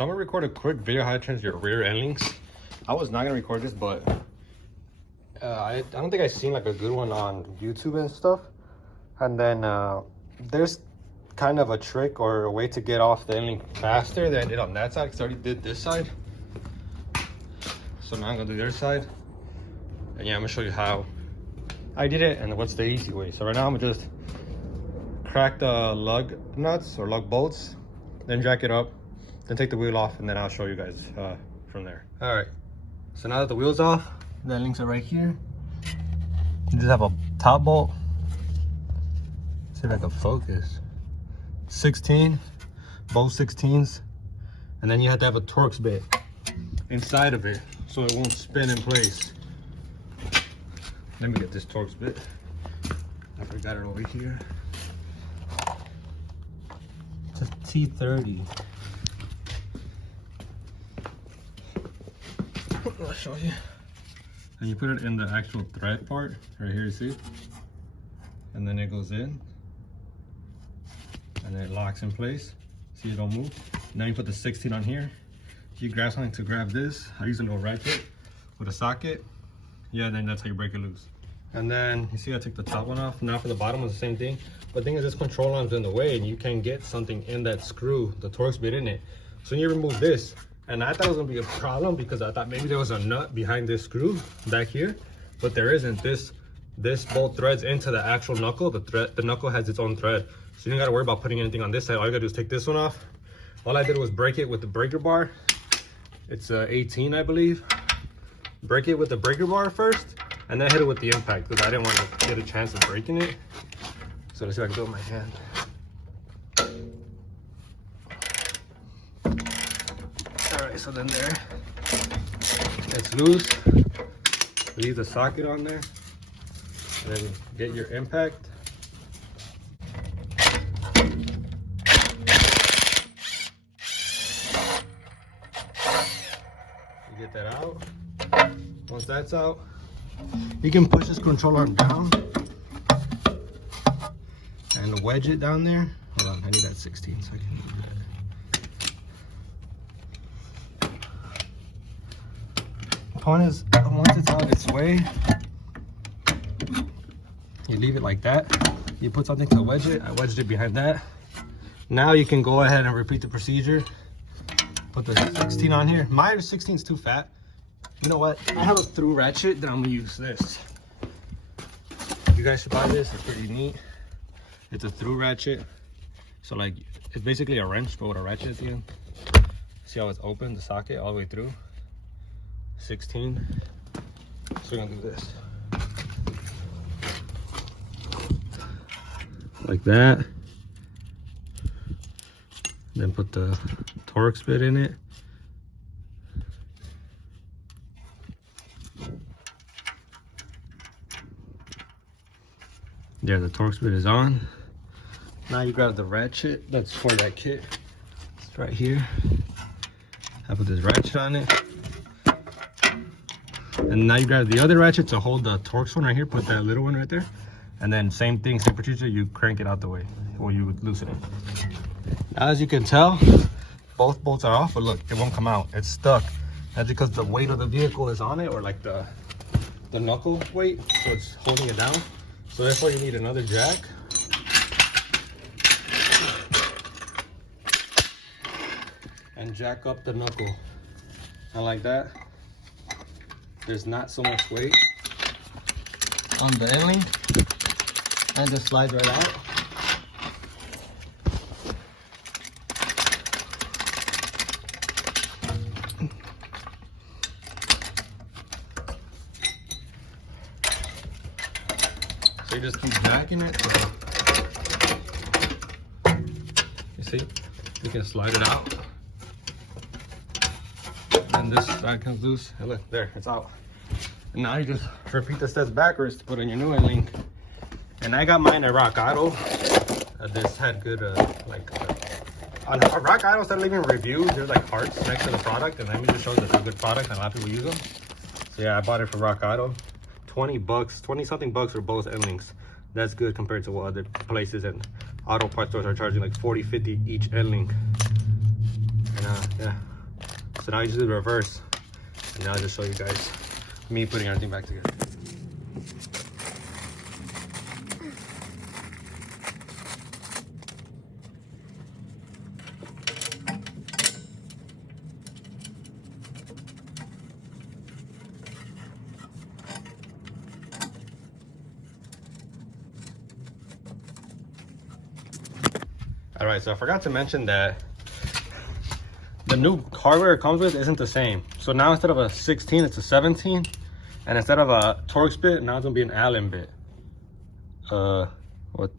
So I'm gonna record a quick video how to change your rear end links. I was not gonna record this, but I don't think I've seen like a good one on YouTube and stuff. And then there's kind of a trick or a way to get off the end link faster than I did on that side, because I already did this side. So now I'm gonna do the other side. And yeah, I'm gonna show you how I did it and what's the easy way. So right now I'm gonna just crack the lug nuts or lug bolts, then jack it up, then take the wheel off, and then I'll show you guys from there. All right, so now that the wheel's off, the links are right here. You just have a top bolt. See if I can focus. 16, both 16s, and then you have to have a Torx bit inside of it so it won't spin in place. Let me get this Torx bit. I forgot it over here. It's a T30. I'll show you. And you put it in the actual thread part right here, you see? And then it goes in. And then it locks in place. See, it don't move. Now you put the 16 on here. You grab something to grab this. I use a little ratchet with a socket. Yeah, then that's how you break it loose. And then you see I took the top one off. Now for the bottom is the same thing. But the thing is, this control arm's in the way and you can get something in that screw, the Torx bit in it. So you remove this. And I thought it was gonna be a problem because I thought maybe there was a nut behind this screw back here, but there isn't. This bolt threads into the actual knuckle. The knuckle has its own thread. So you don't gotta worry about putting anything on this side. All you gotta do is take this one off. All I did was break it with the breaker bar. It's 18, I believe. Break it with the breaker bar first, and then hit it with the impact because I didn't want to get a chance of breaking it. So let's see if I can do it with my hand. All right, so then there, it's loose. Leave the socket on there, and then get your impact. You get that out. Once that's out, you can push this control arm down and wedge it down there. Hold on, I need that 16 so I can move that. Point is, once it's out its way, you leave it like that. You put something to wedge it. I wedged it behind that. Now you can go ahead and repeat the procedure. Put the 16 on here. My 16 is too fat. You know what? I have a through ratchet that I'm gonna use this. You guys should buy this. It's pretty neat. It's a through ratchet. So like, it's basically a wrench but with a ratchet at the end. See how it's open, the socket all the way through. 16. So we're gonna do this like that, then put the Torx bit in it. There, the Torx bit is on. Now you grab the ratchet that's for that kit. It's right here. I put this ratchet on it. And now you grab the other ratchet to hold the Torx one right here. Put that little one right there. And then same thing, same procedure, you crank it out the way or you would loosen it. Now, as you can tell, both bolts are off, but look, it won't come out. It's stuck. That's because the weight of the vehicle is on it, or like the knuckle weight, so it's holding it down. So therefore you need another jack. And jack up the knuckle. And like that, there's not so much weight on the end link, and just slides right out. So you just keep jacking it. You see, you can slide it out. And this side comes loose. And look, there, it's out. And now you just repeat the steps backwards to put in your new end link. And I got mine at Rock Auto. This had good, on Rock Auto, instead of leaving reviews, there's like hearts next to the product. And let me just show you that it's a good product and a lot of people use them. So yeah, I bought it from Rock Auto. 20 bucks, 20 something bucks for both end links. That's good compared to what other places and auto parts stores are charging like 40, 50 each end link. And yeah. So now you just do the reverse. And now I'll just show you guys me putting everything back together. All right, so I forgot to mention that the new hardware it comes with isn't the same. So now instead of a 16, it's a 17. And instead of a Torx bit, now it's gonna be an Allen bit. What?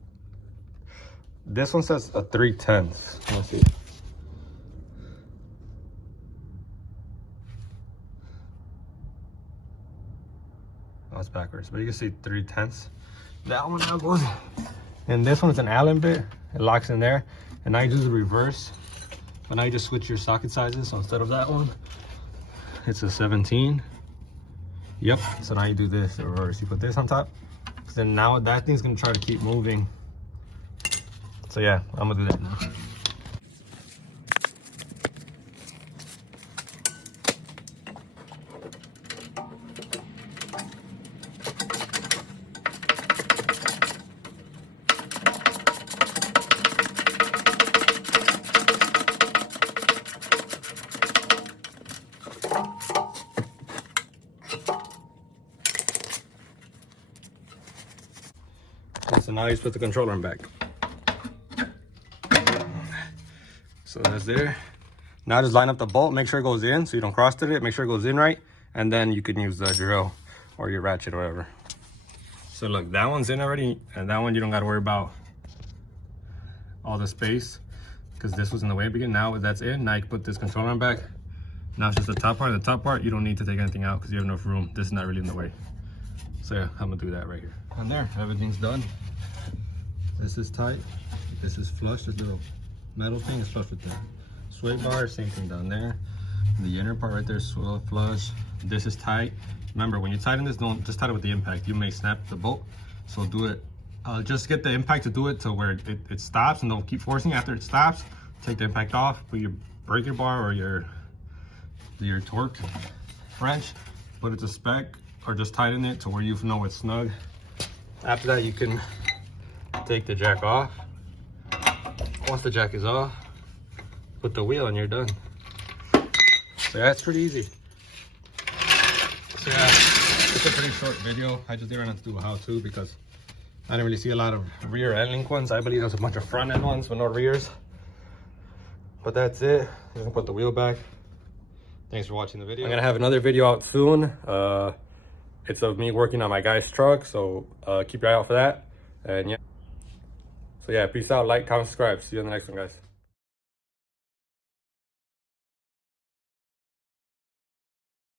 This one says a 3/10. Let's see. Oh, it's backwards, but you can see 3/10. That one now goes, and this one is an Allen bit. It locks in there, and now you do the reverse. But now you just switch your socket sizes. So instead of that one, it's a 17. Yep. So now you do this, the reverse. You put this on top. Then now that thing's gonna try to keep moving. So yeah, I'm gonna do that now. So now you just put the controller in back. So that's there. Now just line up the bolt, make sure it goes in so you don't cross thread it, make sure it goes in right, and then you can use the drill or your ratchet or whatever. So look, that one's in already, and that one you don't gotta worry about all the space because this was in the way beginning. Now that's in, now you can put this controller in back. Now it's just the top part. The top part, you don't need to take anything out because you have enough room. This is not really in the way. So yeah, I'm gonna do that right here. And there, everything's done. This is tight, this is flush, this little metal thing is flush with that. Sway bar, same thing down there. The inner part right there is flush. This is tight. Remember, when you tighten this, don't just tighten with the impact. You may snap the bolt, so do it. Just get the impact to do it to where it stops, and don't keep forcing. After it stops, take the impact off, put your breaker bar or your torque wrench, put it to spec, or just tighten it to where you know it's snug. After that, you can take the jack off. Once the jack is off, put the wheel and you're done. So yeah, it's pretty easy. So yeah, it's a pretty short video. I just didn't have to do a how-to because I didn't really see a lot of rear end link ones. I believe there's a bunch of front end ones with no rears. But that's it. Just gonna put the wheel back. Thanks for watching the video. I'm gonna have another video out soon. It's of me working on my guy's truck, so keep your eye out for that. And yeah. So yeah, peace out, like, comment, subscribe. See you on the next one, guys.